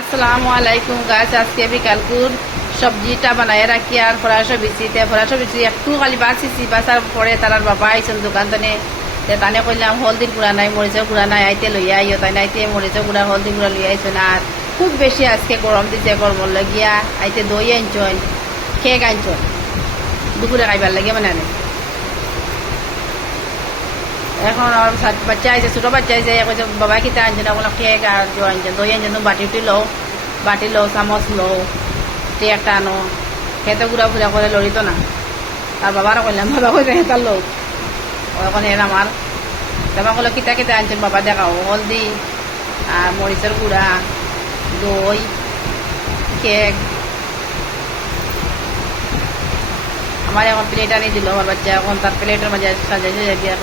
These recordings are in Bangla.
আসসালামু আলাইকুম গাছ। আজকে বিকালকুর সবজিটা বানায় রাখি আর ফরাসো বিচি একটু খালি বাঁচিছি বাঁচার পরে তার বাবা আইসন দোকান টানে কইলাম হলদির গুঁড়া নাই মরিচের গুঁড়া নাই আইতে লইয়া আইও তাই নাইতে মরিচের গুঁড়া হলদি গুঁড়া লইয়া আইসন। আর খুব বেশি আজকে গরম দিছে, গরম লগিয়া আইতে দই আনছন, কেক আনছন দুপুরে খাইবার লাগে মানে আনে। এখন বাচ্চা আইছে, ছোটো বাচ্চা আইছে, কইছে বাবা কিতা আনছেন, বললাম কেক আর আনছেন, দই আনছেন, বাটি লও চামচ লও তে একটা আনো, খেতে ঘুরা ঘুরা করে লড়িত না। তার বাবারও কইলাম, বাবা কইছে হেতার লোক এখন এর আমার বাবা কলো কিতা কিতা আনছেন বাবা দেখাও, হলদি আর মরিচের গুঁড়া, দই, কেক। আমার এখন প্লেট আনি দিল আমার বাচ্চা, এখন তার প্লেটের মাঝে সাজাইছে দিয়ে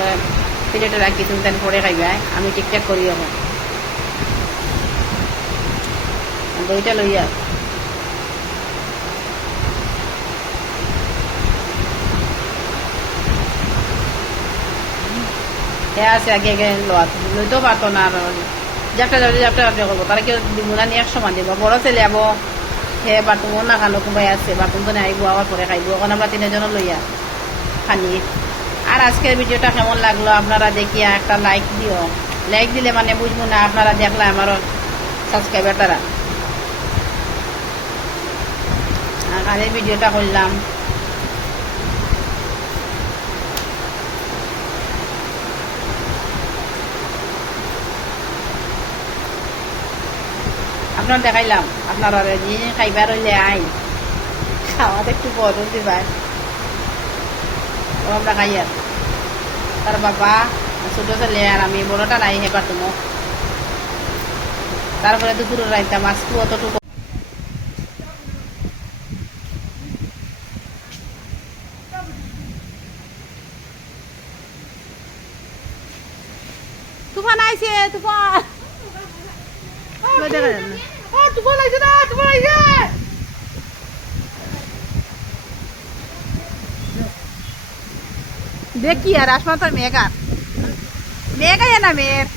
প্লেটে রাখি তুমি তাই পরে খাইবে, আমি ঠিকঠাক করি এখন দইটা লইয়া। হ্যাঁ আছে আগে আগে লইতেও পারতো না, আর যাপটা করবো তারা কেউ দিব না, নিয়ে একশো মান দিব। বড় ছেলে আবো হে বাটুমও না খানো কোনবাই আছে, বাটুম তো আইব আবার পরে খাইব, এখন আমরা তিনজনও লইয়া খানি। আর আজকের ভিডিওটা কেমন লাগলো আপনারা দেখিয়া একটা লাইক দিও, লাইক দিলে মানে বুঝবো না আপনারা দেখলে আমারও সাবস্ক্রাইবার তারা। আর এই ভিডিওটা করলাম আপনার দেখাইলাম, আপনারা খাইবার হইলে আইন খাওয়াতে একটু বড় দিবার আমরা খাই। আর তার বাবা ছোট ছেলে আর আমি বড়টা নাই হেবার তুমি। তারপরে দুপুরের রাইতা মাছটু অতটুকু তুফান আইছে, তুফান তুফান আইছে না, তুফান আইছে। দেখি আর আসমান তো মেঘ না মেঘ